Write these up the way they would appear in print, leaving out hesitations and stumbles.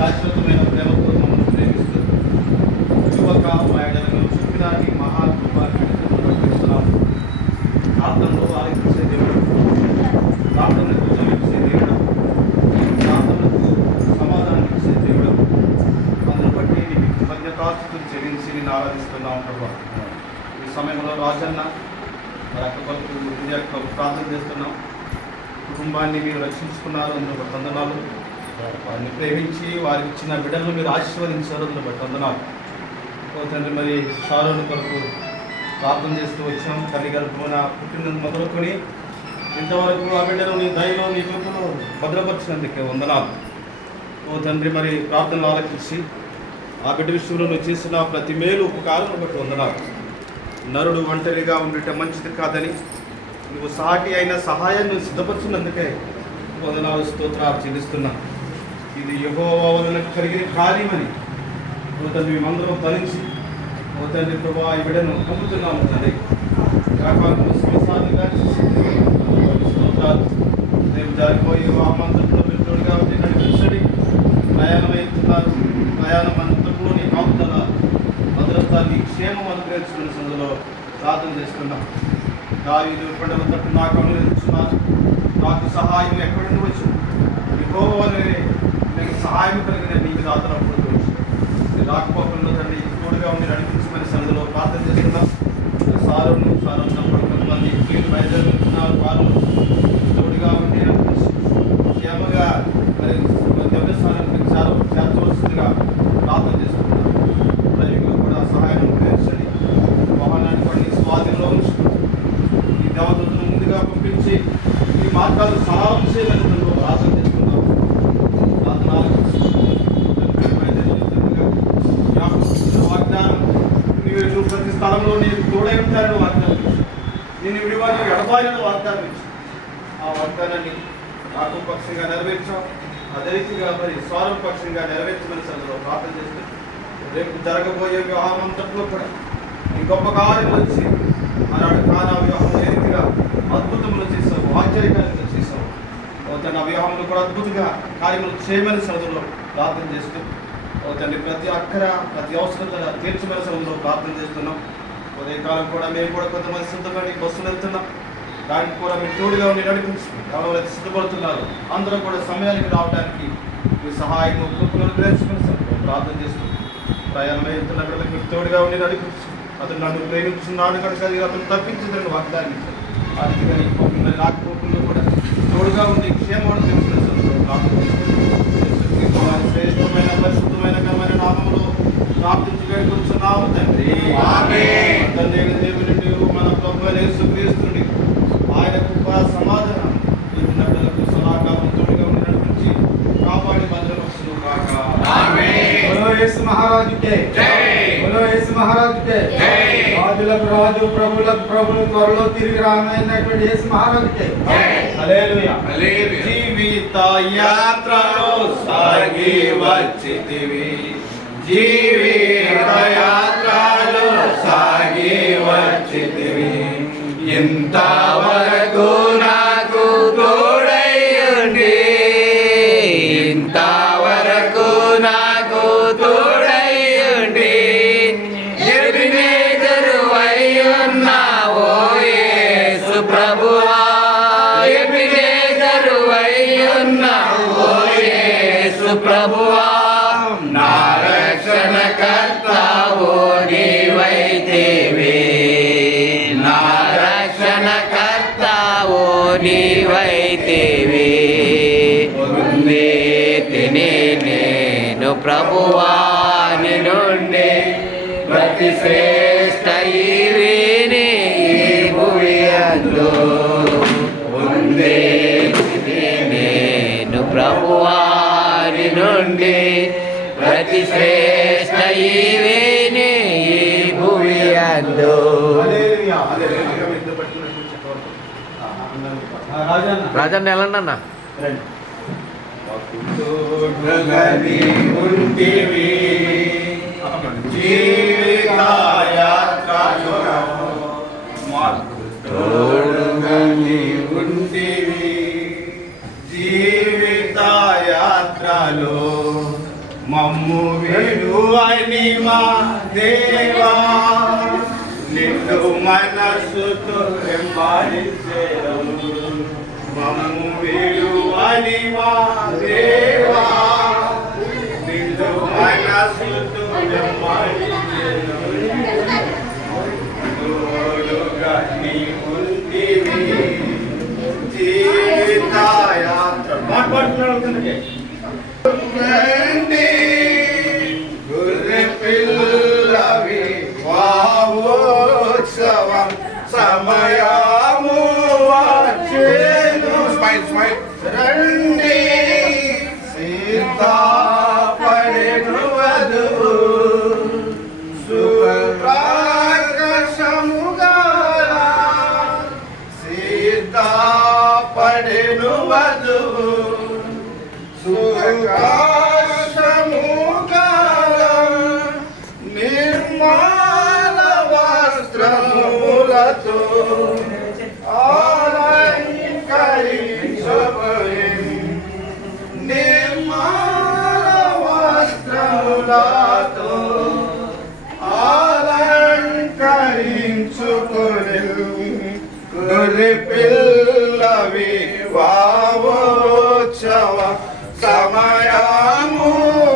శాశ్వతమైన ప్రేమతో మమ్మల్ని ప్రేమిస్తూ యువక మహిళలను చూపిన ఈ మహాకృపాన్ని ప్రార్థనలో ఆలకించే దేవుడు, ప్రార్థనకు ఉత్తమించే దేవుడు, ప్రార్థనకు సమాధానం ఇచ్చే దేవుడు. అందును బట్టి నీకు కృతజ్ఞతాస్తుతులు చెల్లించి నేను ఆరాధిస్తున్నాం ప్రభా. ఈ సమయంలో రాజన్న మరి అక్క కొరకు ప్రార్థన చేస్తున్నాం. కుటుంబాన్ని మీరు రక్షించుకున్నారు, అందులో బట్టి వందనాలు. వారిని ప్రేమించి వారికి ఇచ్చిన బిడ్డలను మీరు ఆశీర్వదించారు, అందులో బట్టి వందనాలు. ఓ తండ్రి, మరి షారోను కొరకు ప్రార్థన చేస్తూ వచ్చాం. తల్లి గర్భమున పుట్టిన మొదలుకొని ఇంతవరకు ఆ బిడ్డను నీ దయలో నీ కృపలో భద్రపరిచినందుకే వందనాలు. ఓ తండ్రి, మరి ప్రార్థనలు ఆలకించి ఆ బిడ్డ విషయంలో నువ్వు చేసిన ప్రతి మేలు ఉపకారం బట్టి వందనాలు. నరుడు ఒంటరిగా ఉండటం మంచిది కాదని నువ్వు సాటి అయిన సహాయాన్ని సిద్ధపరిచినందుకే వందనాలు, స్తోత్రాలు చెల్లిస్తున్నా. ఇది యెహోవా వలన కలిగిన కార్యమని ఓ తండ్రి మేమందరం భరించి ఓ తండ్రి ప్రభా ఈ బిడ్డను నమ్ముతున్నాము తండ్రి. స్తోత్రాలు. రేపు జరిగిపోయి వామంతట్లో పిల్లలుగా నడిపించండి. ప్రయాణం అవుతున్నారు, ప్రయాణం అంతట్లో నీ కాపుదల భద్రత నీ క్షేమం అనుగ్రహించిన సందులో ప్రార్థన చేస్తున్నాం. దావీదు పండుగ తట్టు నాకు అనుగ్రహించున్నారు. నాకు సహాయం ఎక్కడి నుండి వచ్చు? యెహోవానే నీకు సహాయం కలిగిన నీ మీద ఆధారపడుతూ వచ్చు. రాకపోకుండా తండ్రి తోడుగా ఉండి నడిపించమని సందులో ప్రార్థన చేస్తున్నాం. సారన్న కొంతమంది మీరు బయలుదేరుతున్నారు, వారు తోడుగా ఉండి క్షేమంగా మరి దేవస్థానానికి చేర్చవలసిందిగా ప్రార్థన చేస్తున్నాం. డ్రైవింగ్లో కూడా సహాయం అనుగ్రహించండి. వాహనాన్ని కూడా నీ స్వాధీనంలో ఉంచు. ఈ దేవతలను ముందుగా పంపించి ఈ మార్గాలు సహాయం చేయాలని ప్రార్థన చేస్తున్నాం. ప్రార్థన వాగ్దానం నువ్వు ప్రతి స్థలంలో నీకు తోడై ఉంటారని వాగ్దానం ఇచ్చు. నేను విడివాడిని ఎడబాయిలను వాగ్దానం ఇచ్చు. ఆ వాగ్దానాన్ని నాకు పక్షంగా నెరవేర్చాం. అదే రీతిగా మరి స్వారం పక్షంగా నెరవేర్చమని సందులో ప్రార్థన చేస్తే రేపు జరగబోయే వివాహం అంతట్లో కూడా ఈ గొప్ప కార్యములు వచ్చి ఆనాడు కానా వివాహం ఏ రీతిగా అద్భుతములు చేసావు, ఆశ్చర్యకార్యంగా చేసావు. తన వివాహంలో కూడా అద్భుతంగా కార్యములు చేయమని సందులో ప్రార్థన చేస్తూ తండ్రి ప్రతి అక్కర ప్రతి అవసరత తీర్చమని సందులో ప్రార్థన చేస్తున్నాం. ఉదయకాలం కూడా మేము కూడా కొంతమంది సిద్ధపడి బస్సులు వెళ్తున్నాం. దానికి కూడా మీరు తోడుగా ఉండి నడిపించుకుని ఎవరైతే సిద్ధపడుతున్నారు అందరూ కూడా సమయానికి రావడానికి మీ సహాయం కృపను అనుగ్రహించుకుని ప్రార్థన చేస్తూ ప్రయాణం వెళ్తున్న బిడ్డలకు మీరు తోడుగా ఉండి నడిపించు. అతను నన్ను ప్రేమించున్నాడు కనుక అతను తప్పించదని వాగ్దానం ఆ రీతిగా నీకు రాకపోకుండా కూడా తోడుగా ఉండి క్షేమాన్ని తెలుసుకుని ప్రార్థన శ్రేష్టమైన పరిశుద్ధమైన ఘనమైన నామములో ప్రార్థించి వేడుకొంచున్నాము తండ్రి. తండ్రి దేవుని మన ప్రభువైన యేసుక్రీస్తుని ఆయన కృపా సమాధానం ఈ బిడ్డలకు సదాకాలం తోడుగా ఉండి నడిపించి కాపాడి భద్రపరచును గాక. బోలో యేసు మహారాజుకే జై, బోలో యేసు మహారాజుకే జై. రాజులకు రాజు, ప్రభులకు ప్రభువు, త్వరలో తిరిగి రానైనటువంటి యేసు మహారాజుకే జై. హల్లెలూయా, హల్లెలూయా. జీవిత యాత్రలో సాగి వచ్చితివి, జీవిత యాత్రలో సాగి వచ్చితివి, ఇంతవరకు నాకు తోడై ఉండి, ఇంతవరకు నాకు తోడై ఉండి, ఎబినేజరు వై ఉన్నావో యేసు ప్రభువా, ఎబినేజరు వై ఉన్నావో యేసు ప్రభువా, నా రక్షణకర్తావో నీవైతివి, నా రక్షణకర్తావో నీవైతివి. తిని నేను ప్రభువాని నుండి ప్రతి శ్రేష్ట ఈవిని భూయందు ఉందే. నేను ప్రభువాని నుండి ప్రతి శ్రేష్ట ఈవిని భూయందు. రాజన్న ఎలాంటి అన్న తోడుగని ఉంటివి, జీవిత యాత్రలో తోడుగని ఉంటివి, జీవిత యాత్రలో మమ్ము విడువని మా దేవా నిన్ను మనసుతో వెంబడించెదము మమ్ము విడువని మా దేవా నిన్ను మనసుతో వెంబడించెదము తోడుగా నీ ఉంటివి జీవితయాత్ర మాట్లాడుతున్నాడు రండి గుర్రె పిల్లవి వావోత్సవం సమయము వచ్చెను రండి సిద్ధపడెను వధువు సుప్రకాశముగల సిద్ధపడెను వధువు సుప్రకాశముగల నిర్మల వస్త్రములతో అలంకరించబడి నిర్మల వస్త్రములతో అలంకరించుకొని గొర్రె పిల్లవి వావోత్సవ సమయము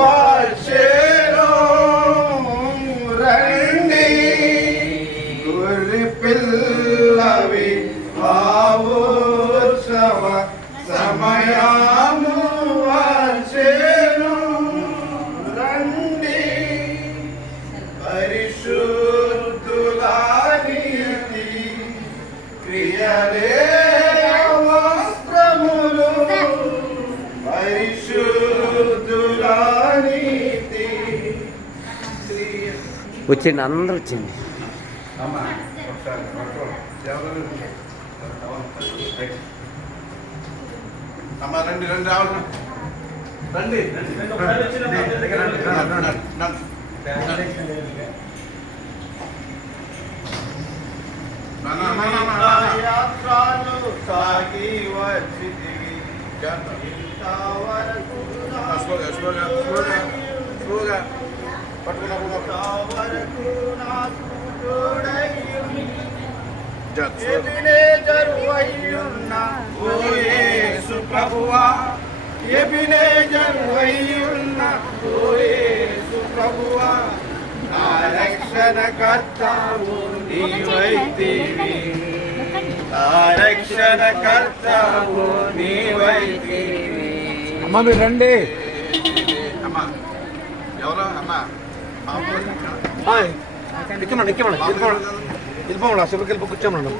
వచ్చెను రండి గొర్రె పిల్లవి వావోత్సవ సమయము వచ్చెను రండి పరిశుద్ధుల నీతి క్రియలే వస్త్రములు పరిశుద్ధుల నీతి వచ్చింది అందరూ వచ్చింది అమ్మ రండి రండి రావాలి రండి యాత్రలు సాగి వచ్చితివి ఇంతవరకు ఇంతవరకు నాకు తోడయ్యున్న ఎబినేజరు అయ్యున్న ఓ యేసు ప్రభువా ఎబినేజరు అయ్యున్న ఓ యేసు ప్రభువా నా రక్షణకర్తవు నీవైతివి నా రక్షణకర్తవు నీవైతివి అమ్మ మీరు రండి అమ్మ ఎవరు అమ్మ ఎక్కమండి వెళ్ళిపోమండి అసలుకి వెళ్ళి కూర్చోమండి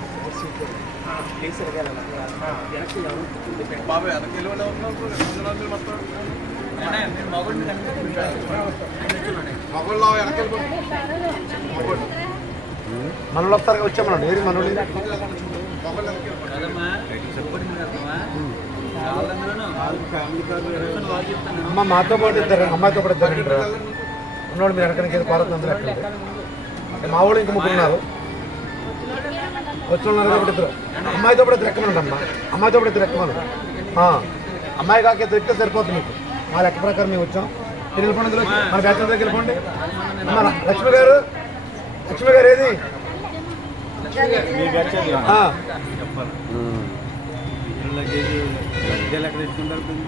బాబు వెనక్కి మొత్తం మగళ్ళు వెనక్కి మనలో వస్తారు వచ్చామన్నాడు ఏది మనోళ్ళు అమ్మ మాతో పాటు ఇద్దరు అమ్మాయితో పాటు ఇద్దరు ఉన్నోడు మీరు వెనకనికి ఏది పారుతుంది అందరూ ఎక్కడ మా వాళ్ళు ఇంకా ముగ్గురు ఉన్నారు వచ్చి ఉన్నారు కాబట్టి ఇద్దరు అమ్మాయితో పాటు ఇద్దరు ఎక్కమనండి అమ్మ అమ్మాయితో పాటు ఇద్దరు ఎక్కమను అమ్మాయి కాక ఇద్దరు ఎక్కితే సరిపోతుంది మీకు మా లెక్క ప్రకారం మేము వచ్చాం మీరు వెళ్ళిపోండి ఇందులో మన బ్యాచ్ దగ్గర వెళ్ళిపోండి అమ్మ లక్ష్మి గారు ఏది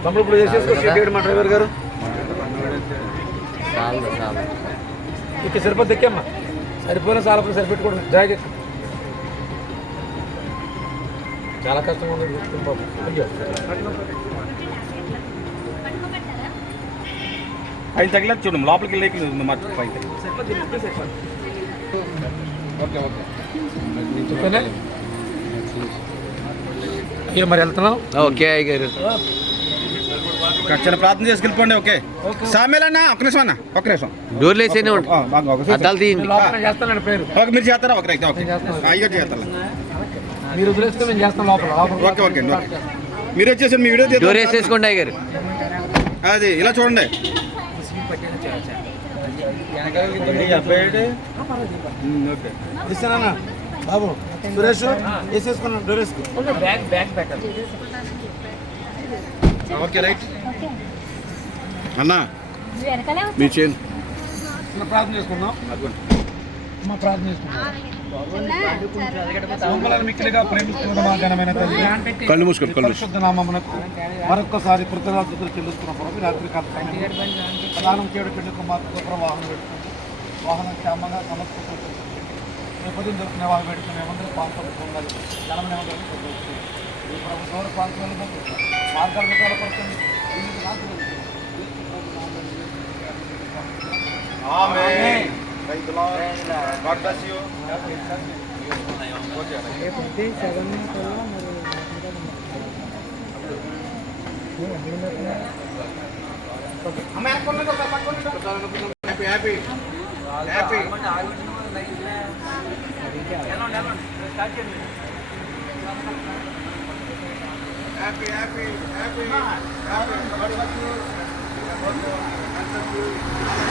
తమ్ముడు ఇప్పుడు చేసేసుకో మా డ్రైవర్ గారు ఇక సరిపోతే ఎక్కమ్మా సరిపోయినా చాలా సరిపెట్టుకోండి జాకెట్ చాలా కష్టంగా ఉంది అయ్యో పైన తగిలేదు చూడండి లోపలికి వెళ్ళి పైన ఓకే చెప్పానే అయ్యో మరి వెళ్తున్నాం ఓకే అయ్య గారు చిన్న ప్రార్థన చేసి వెళ్ళిపోండి. ఓకే సామేలన్నా ఒక నిమిషం అన్న ఒక నిమిషం డోర్లు వేసేనే అద్దాలు తీయండి చేస్తానండి పేరు ఓకే మీరు చేస్తారా ఓకే రైట్ ఓకే అయ్యో చేస్తారా మీరు వదిలేసుకొని నేను చేస్తాను లోపల ఓకే ఓకే అండి ఓకే మీరు వచ్చేసి మీ వీడియో డోర్ వేసేసుకోండి అయ్య గారు అది ఇలా చూడండి ఇస్తానన్నా బాబు సురేష్ వేసేసుకున్నాను డోర్ వేసుకో ఓకే రైట్ అన్నా మీ చేను ఇలా ప్రార్థన చేసుకుందాం. అమ్మ ప్రార్థన చేసుకుందాం. మమ్మల్ని మిక్కిలిగా ప్రేమిస్తున్న మా ఘనమైన తండ్రి, కళ్ళు మూసుకోండి, కళ్ళు పరిశుద్ధ నామమునకు మరొక్కసారి కృతజ్ఞతలు చెల్లిస్తున్న ప్రభు. రాత్రి కాల ప్రధానం చేయడం పెళ్లి కుమార్తె వాహనం పెట్టుకుంది. వాహనం క్షేమంగా సమస్య నేపథ్యం దొరికిన వాళ్ళు పెట్టుకుని ఏమంటే పాంపలు పొందాలి ఘనమైన ఈ ప్రభు దూర పాల్గొని మార్గాలు విధాలపడుతుంది. ఆమేన్. Praise the Lord. God bless you. అమ్మ ఎక్కడున్నది ఒకసారి పట్టుకోండి. Happy, happy. Happy. Happy, happy, happy. Happy. God bless you. God bless you.